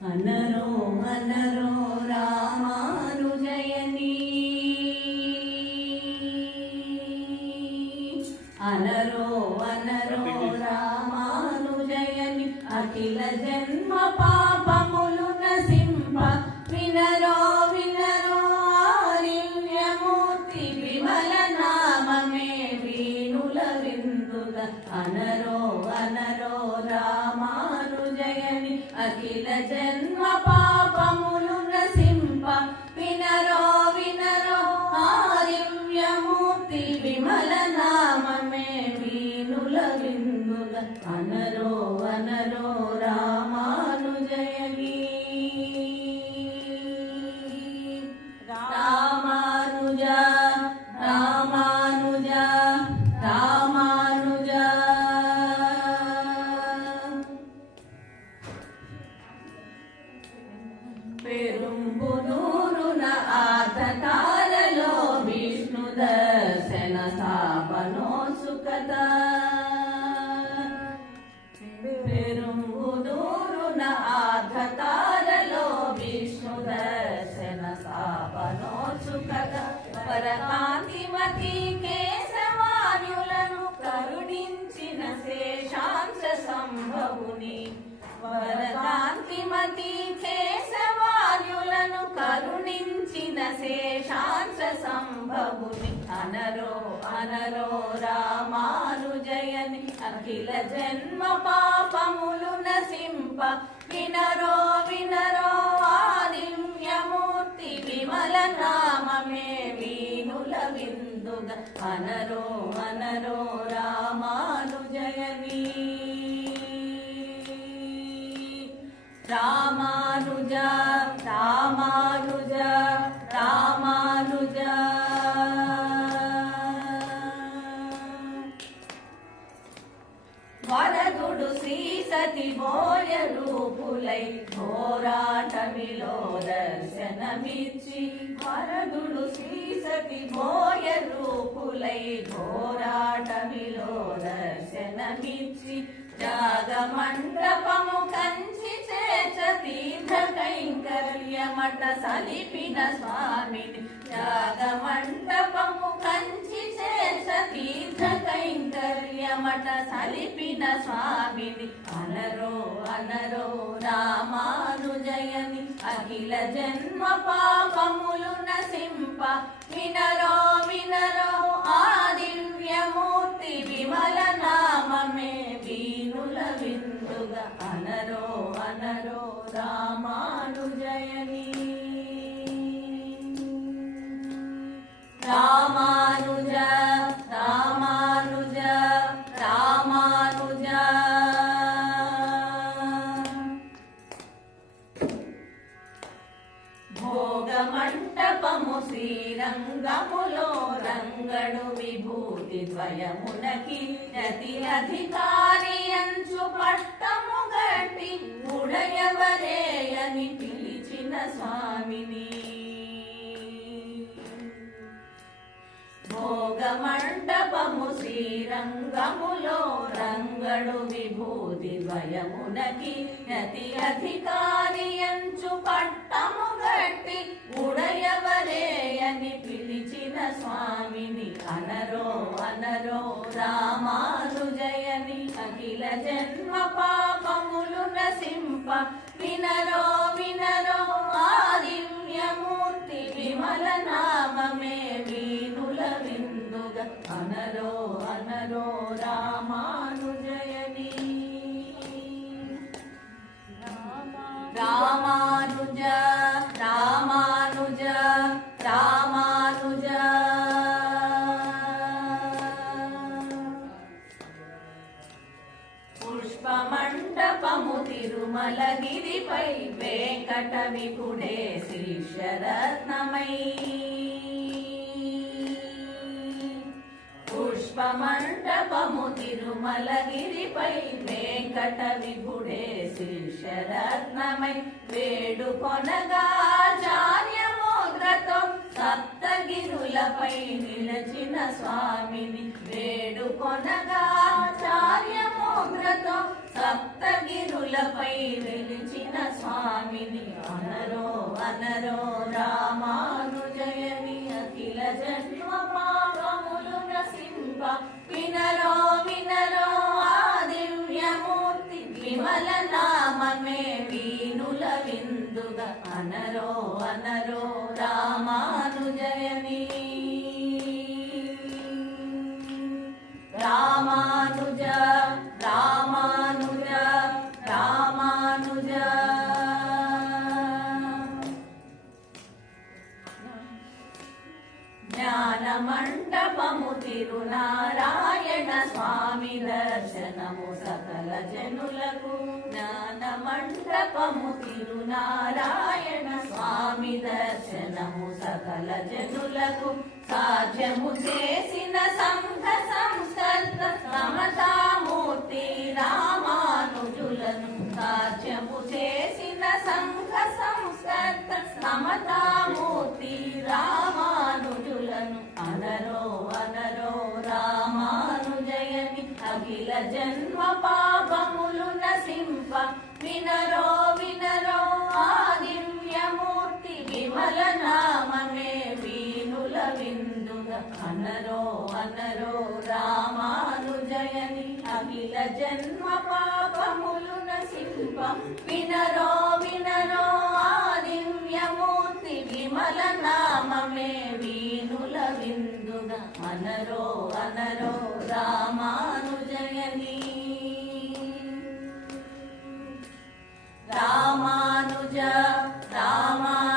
అనరో అనరో రామానుజయని అనరో అనరో రామానుజయని అఖిల జన్మ పాపములు నసింప వినరో వినరో ఆర్యమూర్తి విమల నామమే వీణుల విందుల అనరో అనరో రామానుజయని అఖిల జన్మ పాపములు నసింప వినరో వినరో ఆర్యమూర్తి విమల నామమే వీణుల విందుల అనరో అనరో రామానుజయని రామానుజ రామానుజ రామానుజ పెరుంబునూరున ఆతకాలలో విష్ణు దర్శన స్థాపనోత్సుకత పెరుంబునూరున ఆతకాలలో విష్ణు దర్శన స్థాపనోత్సుకత పరకాంతిమతి కేశవాన్యులను కరుణించిన శేషాంశ సంభవుని వరకాంతిమతి కేశవాన్యులను కరుణించిన శేషాంశ సంభవుని అనరో అనరో రామానుజయని అఖిల జన్మ పాపములు నసింప వినరో వినరో ఆదివ్యమూర్తి విమల నామమే వీణుల విందుగ అనరో అనరో రామానుజయని రామానుజ రామానుజ రామానుజ వరదుడు శ్రీ సతి బోయ రూపులై ఘోరాటవిలో దర్శనమిచ్చి వరదుడు శ్రీ సతి బోయ రూపులై ఘోరాటవిలో దర్శనమిచ్చి జాగమండపము కంచి చేర్చ తీర్థ కైంకర్యమట సలిపిన స్వామిని జాగమండపము కంచి చేర్చ తీర్థ కైంకర్యమట సలిపిన స్వామిని అనరో అనరో రామానుజయని అఖిల జన్మ పాపములు నసింప వినరో వినరో ఆదివ్యమూర్తి విమల నామమే వీణుల విందుగ అనరో అనరో రామానుజయని రామానుజ రామానుజ రామానుజ భోగమంటపము శ్రీరంగములో రంగడు విభూతి ద్వయమునకి యతి అధికారి అంచు పట్టము గట్టి ఉడయవరేయని పిలిచిన స్వామిని భోగమంటపము శ్రీరంగములో రంగడు విభూతి ద్వయమునకి యతి అధికారి అంచు పట్టము గట్టి ఉడయవరేయని పిలిచిన స్వామిని అనరో అనరో రామానుజయని అఖిల జన్మ పాపములు నసింప వినరో వినరో ఆదివ్యమూర్తి విమల నామమే వీణుల విందుగ అనరో అనరో రామానుజయని రామానుజ రామానుజ రామానుజ పుష్పమండపము తిరుమలగిరిపై వెంకట విపుడే శిష్యరత్నమై పుష్పమండపము తిరుమలగిరిపై వెంకట విపుడే శిష్యరత్నమై వేడుకొనగా చార్యముద్రతో సప్తగిరులపై నిలచిన స్వామిని వేడుకొనగా చార్యముద్రతో శోభ్రతో సప్తగిరులపై వెలిచిన స్వామిని అనరో అనరో రామానుజయని అఖిల జన్మ పాపములు నసింప వినరో వినరో ఆ దివ్యమూర్తి విమల నామమే వీనుల విందుగా అనరో అనరో రామానుజయని రామానుజ రామానుజ రామానుజ జ్ఞానమండపము తిరునారాయణ స్వామి దర్శనము సకల జనులకు జ్ఞానమండపము తిరునారాయణ స్వామి దర్శనము సకల జనులకు సాధ్యము చేసిన సంఘ సంస్కర్త సమతామూర్తి రామానుజులను సాధ్యము చేసిన సంఘ సంస్కర్త సమతామూర్తి రామానుజులను అనరో అనరో రామానుజయని అఖిల జన్మ పాపములు నసింప వినరో వినరో ఆ దివ్యమూర్తి విమల నామమే వీనుల విందుగా అనరో అనరో రామానుజయని అఖిల జన్మ పాపములు నసింప వినరో వినరో ఆ దివ్యమూర్తి విమల నామమే వీనుల విందుగా అనరో అనరో రామానుజయని రామానుజ రామానుజ